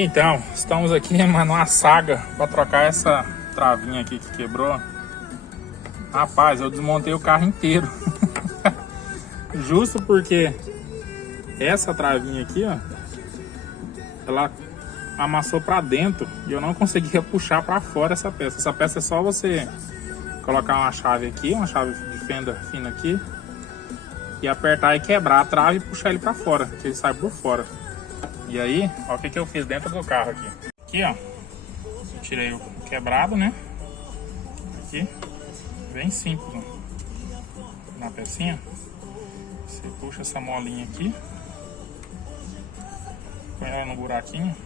Então, estamos aqui, mano, numa saga para trocar essa travinha aqui que quebrou. Rapaz, eu desmontei o carro inteiro. Justo porque essa travinha aqui, ó, ela amassou para dentro e eu não conseguia puxar para fora essa peça. Essa peça é só você colocar uma chave aqui, uma chave de fenda fina aqui, e apertar e quebrar a trave e puxar ele para fora, que ele sai por fora. E aí, ó, o que eu fiz dentro do carro aqui. Aqui, ó, eu tirei o quebrado, né? Aqui, bem simples, ó. Na pecinha, você puxa essa molinha aqui, põe ela no buraquinho.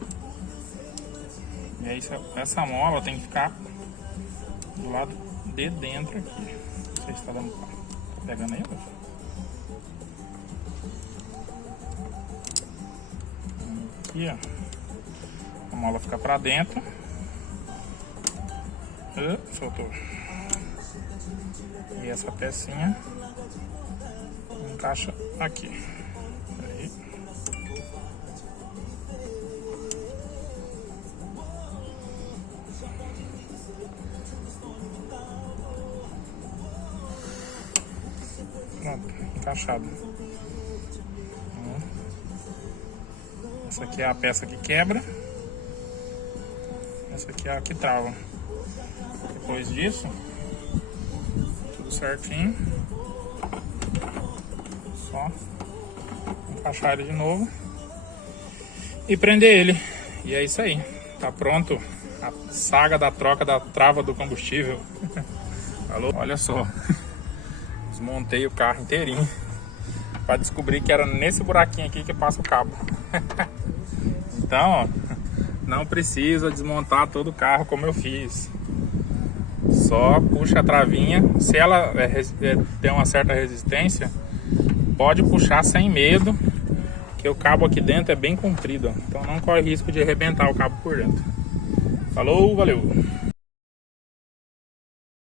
E aí essa mola tem que ficar do lado de dentro aqui. Não sei se tá dando, tá pegando aí, ó. Aqui, ó, a mola fica pra dentro. Soltou. E essa pecinha encaixa aqui. Aí. Pronto, encaixado. Essa aqui é a peça que quebra. Essa aqui é a que trava. Depois disso, tudo certinho. Só encaixar ele de novo e prender ele. E é isso aí. Tá pronto a saga da troca da trava do combustível. Alô? Olha só. Desmontei o carro inteirinho para descobrir que era nesse buraquinho aqui que passa o cabo. Então, ó, não precisa desmontar todo o carro como eu fiz. Só puxa a travinha. Se ela tem uma certa resistência, pode puxar sem medo, que o cabo aqui dentro é bem comprido, ó. Então não corre risco de arrebentar o cabo por dentro. Falou, valeu!